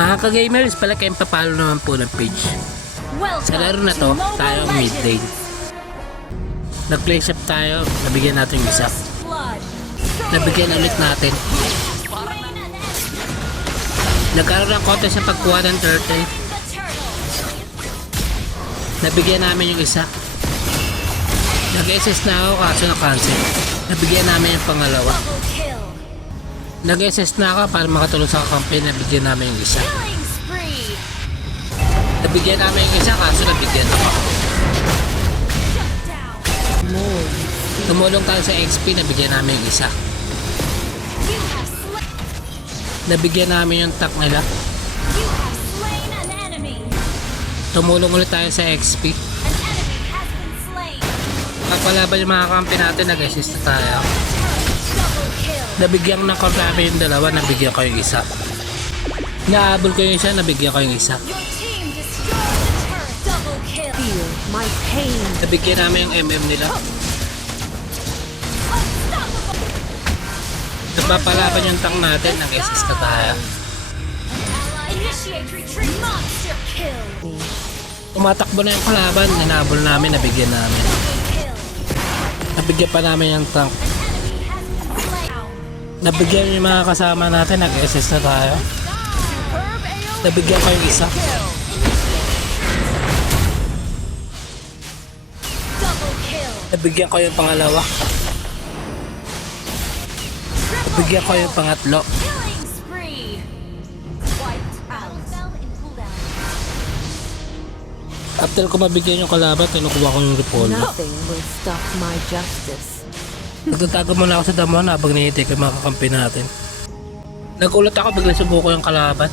Mga ka-gamers, pala kayong papalo naman po ng page. Sa laro na to, tayo ang mid lane. Nag-play shop tayo, nabigyan natin yung isa. Nabigyan ulit natin. Nagkaroon ng contest sa pagkuha ng turtle. Nabigyan namin yung isa. Nag-SS na ako kaso na-cancel. Nabigyan namin yung pangalawa. Nag-SS na ako para makatulong sa campaign. Nabigyan namin yung isa. Nabigyan namin yung isa kaso nabigyan ako. Tumulong tayo sa XP. Nabigyan namin yung isa. Nabigyan namin yung tank nila. Tumulong ulit tayo sa XP. Pagpalaban yung mga kampi natin, nag-assist na tayo. Nabigyan ng kampi yung dalawa, nabigyan ko yung isa. Naabol ko yung isa, nabigyan ko yung isa. Nabigyan namin yung MM nila. Napapalaban yung tank natin, nag-assist na tayo. Tumatakbo na yung kalaban, ninabol namin, nabigyan namin. Nabigyan pa namin yung tank. Nabigyan yung mga kasama natin, nag-assist na tayo. Nabigyan ko yung isa. Nabigyan ko yung pangalawa. Nabigyan ko yung pangatlo. After ko mabigyan yung kalaban, kinukuha ko yung repolyo. Nothing will stop my justice. Nagtatago muna ako sa damo habang nihintay ko yung mga kakampi natin. Nagulat ako, bigla subuko yung kalaban.